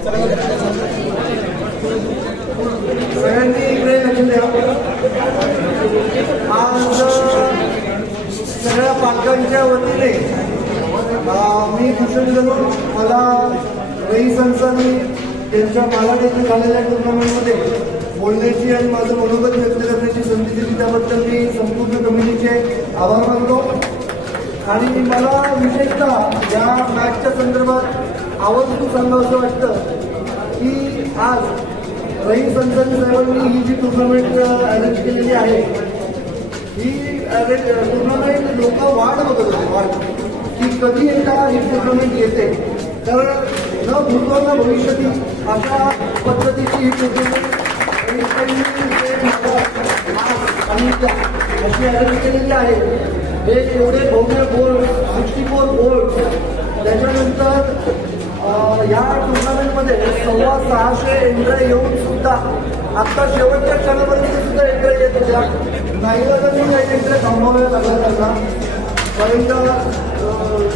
सगळ्यांनी इकडे लक्ष द्या। आज सगळ्या पालकांच्या वतीने मी भूषण करून मला रई संस्थांनी त्यांच्या मालाड येथे झालेल्या टुर्नामेंटमध्ये बोलण्याची आणि माझं मनोगत व्यक्त करण्याची संधी दिली त्याबद्दल मी संपूर्ण कमिटीचे आभार मानतो। आणि मला विशेषतः या मॅचच्या संदर्भात आवर्जून सांगावं वाटतं की आज रई संस्थानी साहेबांनी ही जी टुर्नामेंट अरेंज केलेली आहे ही टुर्नामेंट लोक वाट बघत होते, वाट की कधी एकदा ही टुर्नामेंट येते, तर न भूतो न भविष्यती अशा पद्धतीची ही टुर्नामेंट अशी अरेंज केलेली आहे। हे एवढे भव्य बोर्ड 64 बोर्ड, त्याच्यानंतर या टुर्नामेंटमध्ये 650 एंट्री येऊन सुद्धा आता शेवटच्या क्षणापर्यंत सुद्धा एंट्री येत होत्या। नाईलाजाने काही एंट्री थांबवाव्या लागल्या त्यांना, कारण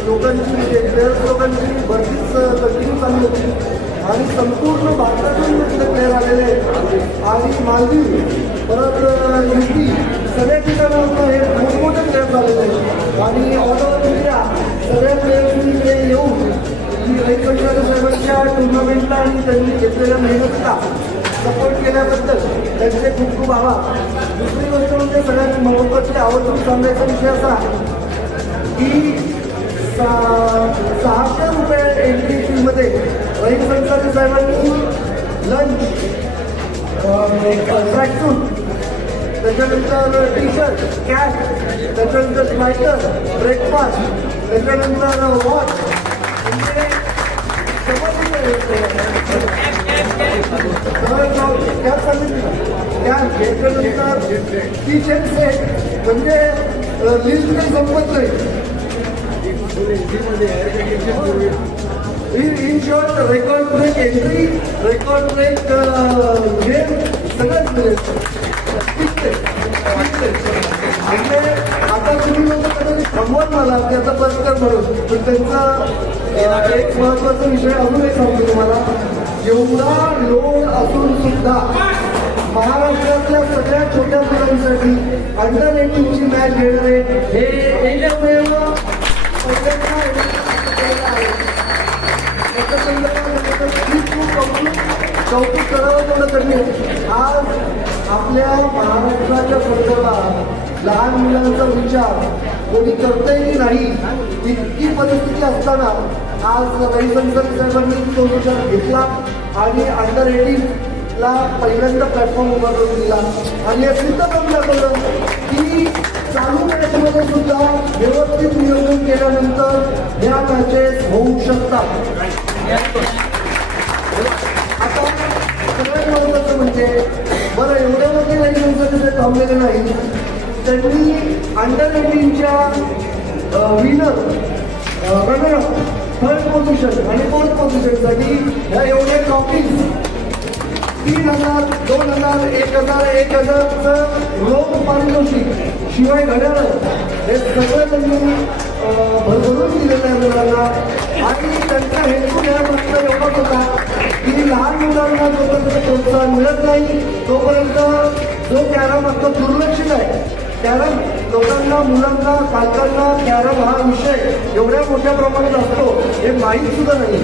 लोकांची लोकांची भरतीच कंटिन्यू चालू होती आणि संपूर्ण भारतातून प्लेअर आलेले आणि मालदीव परत युपी सगळ्या ठिकाणावर हे मोठमोठे प्लेअर झालेले आणि ऑल ओव्हर इंडिया सगळ्या प्लेयर्सनी इकडे येऊन रई संस्थानी साहेबांच्या टुर्नामेंटला आणि त्यांनी घेतलेल्या मेहनतीला सपोर्ट केल्याबद्दल त्यांचे खूप खूप आभार। दुसरी गोष्ट म्हणजे सगळ्यांनी महत्त्वाची आवर्जून सांगायचा विषय असा की 600 रुपये एंट्री फीमध्ये रई संस्थानी साहेबांनी लंच, ट्रॅकसूट, त्याच्यानंतर टी शर्ट, कॅप, त्याच्यानंतर स्लायडर, ब्रेकफास्ट, त्याच्यानंतर वॉच, म्हणजे त्याच्यानंतर किचन सेट, म्हणजे लिस्ट काही संपत नाही। In short record break entry, record break game सगळंच मिळेल। म्हणजे आता तुम्ही लोक कधी थांबवत मला त्याचा परिकर म्हणून, पण त्यांचा एक महत्वाचा विषय अजून एक सांगतो तुम्हाला, एवढा लोड असून सुद्धा महाराष्ट्रातल्या सगळ्या छोट्या मुलांसाठी अंडर 18ची मॅच घेणारे हे एकमेव कौतुक करावं तेवढं कमी। आज आपल्या महाराष्ट्राच्या संदर्भात लहान मुलांचा विचार कोणी करतही नाही, इतकी परिस्थिती असताना आज रई संस्थानी साहेबांनी तो विचार घेतला आणि अंडर 18ला पहिल्यांदा प्लॅटफॉर्म उभा करून दिला आणि हे सिद्ध करून दाखवलं की चालू मॅचमध्ये सुद्धा व्यवस्थित नियोजन केल्यानंतर या मॅचेस होऊ शकतात। आता सगळ्यात महत्त्वाचं म्हणजे बरं एवढ्यावरती रई संस्थानी थांबलेले नाही, त्यांनी अंडर 18च्या विनर, रनर, थर्ड पोझिशन आणि फोर्थ पोझिशनसाठी ह्या एवढ्या ट्रॉफीज 3000, 2000, 1000, 1000चं रोख पारितोषिक शिवाय घड्याळ हे सगळं त्यांनी भरभरून दिलेलं आहे मुलांना। आणि त्यांचा हेतू या फक्त एवढाच होता की लहान मुलांना जोपर्यंत प्रोत्साहन मिळत नाही तोपर्यंत जो कॅरम आता दुर्लक्षित आहे, कॅरम लोकांना, मुलांना, पालकांना कॅरम हा विषय एवढ्या मोठ्या प्रमाणात असतो हे माहीत सुद्धा नाही,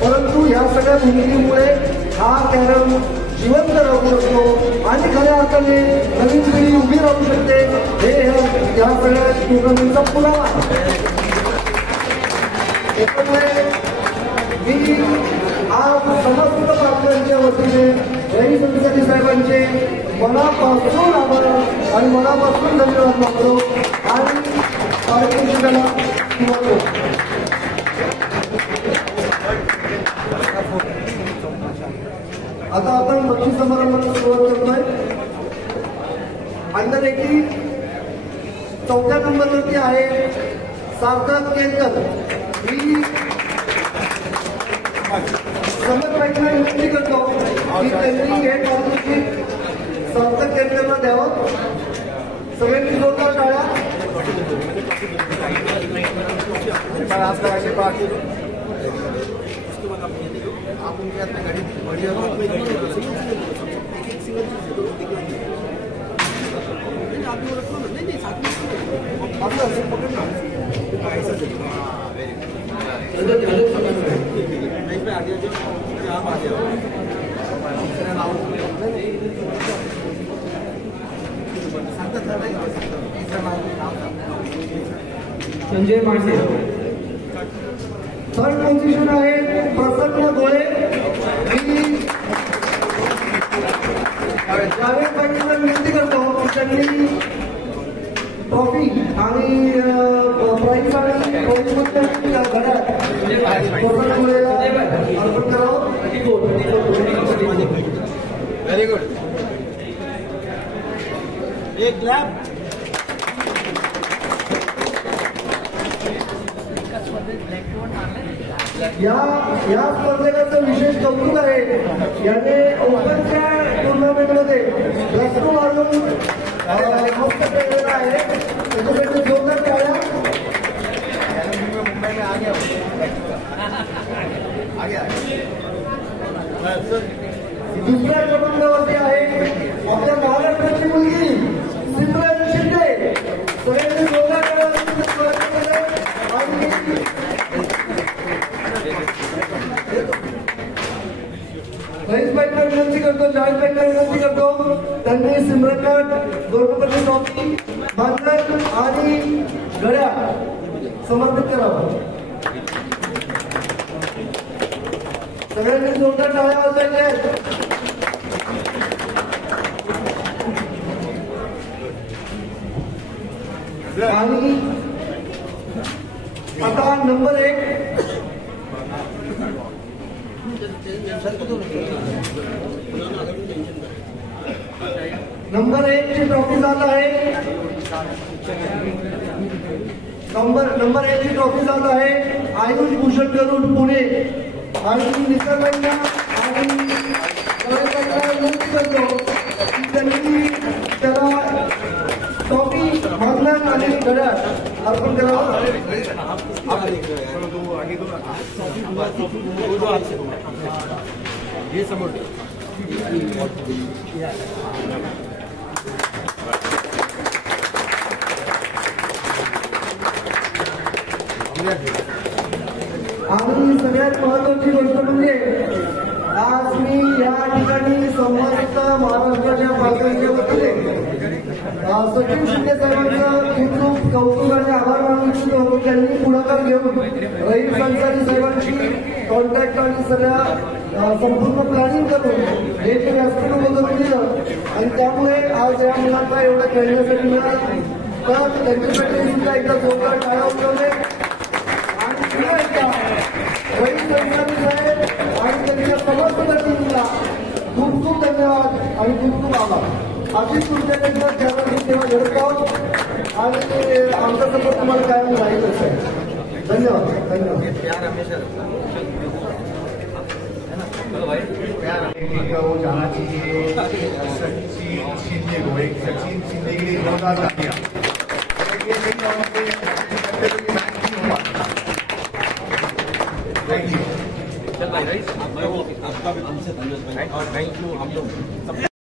परंतु या सगळ्या भूमिकेमुळे हा कॅरम जिवंत राहू शकतो आणि खऱ्या अर्थाने नवीन पिढी उभी राहू शकते, हे या सगळ्या टुर्नामेंटचा पुरावा आहे। त्यामुळे मी आज समस्त पालकांच्या वतीने रई संस्थानी साहेबांचे मनापासून आभार आणि मनापासून धन्यवाद मानतो आणि कार्यक्रमाला आता आपण बक्षीस समारंभाला सुरुवात करतोय। अंडर 18 4थ्या नंबरवरती आहे सार्थक केतकर। ही समज ऐकणार विनंती करतो की त्यांनी हे पारितोषिक सार्थक केतकरला द्यावं। सगळ्यांनी जोरदार टाळ्या। आप उनके हाथ में गाड़ी बढ़िया आप रखो ना, नहीं साथ में पकड़ना ऐसा नहीं पे आ गया जो आप आ गया संजय मांडे. थर्ड पोझिशन आहे प्रसन्न गोळे. जावेद पाटीलला विनंती करतो की त्यांनी ट्रॉफी आणि प्राईज आणि घड्याळ प्रसन्न गोळेला अर्पण करावं. Very good. एक क्लॅप. या स्पर्धेचं विशेष कौतुक आहे. याने ओपनच्या टुर्नामेंटमध्ये रस्तो मारून मस्त केलेला आहे. त्याच्यासाठी जोरदार टाळ्या. मुंबई में आ गया दुसऱ्या क्रमांकावरती आहे आपल्या महाराष्ट्राची मुलगी सिमरन शिंदे. सगळ्यांनी जोरदार टाळ्या आणि महेश भाईंना विनंती करतो, जावेद भाईंना विनंती करतो त्यांनी सिमरनला दोरपत्र ट्रॉफी, मानधन आणि घड्याळ समर्पित करावं. सगळ्यांनी जोरदार टाळ्या वाजवायच्या आहेत. आणि आता नंबर 1 ची ट्रॉफी जात आहे. नंबर 1 ची ट्रॉफी जात आहे आयुष भूषण गरुड पुणे. आणि निसर्गांना आणि विनंती करतो की त्यांनी त्याला ट्रॉफी, मानधन आणि घड्याळ अर्पण करावं. ये समोर आणि सगळ्यात महत्वाची गोष्ट म्हणजे आज मी या ठिकाणी समस्त महाराष्ट्राच्या पालकांच्या वतीने सचिन शिंदे साहेबांचं खूप कौतुक आणि आभार मानू इच्छितो. त्यांनी पुढाकार घेऊन रहीम अन्सारी साहेबांची कॉन्टॅक्ट आणि सगळ्या संपूर्ण प्लॅनिंग करून हे ते व्यासपीठ वगैरे दिलं आणि त्यामुळे आज या मुलांना एवढं खेळण्यासाठी मिळालं. तर त्यांच्यासाठी सुद्धा एकदा जोरदार टाळ्या उठवले. आणि पुन्हा एकदा रहीम अन्सारी साहेब आणि त्यांच्या समस्त टीमला खूप खूप धन्यवाद आणि खूप खूप आभार. अशीच तुमच्याकडनं त्यावरची सेवा घडत आहोत आणि आमचा सपोर्ट तुम्हाला कायम राहील असेल. धन्यवाद. धन्यवाद. वो जाना चाहिए सचिन शिंदे को. एक सचिन शिंदे के लिए जोरदार तालियां. Thank you. आपका भी हमसे धन्यवाद और थैंक यू हम लोग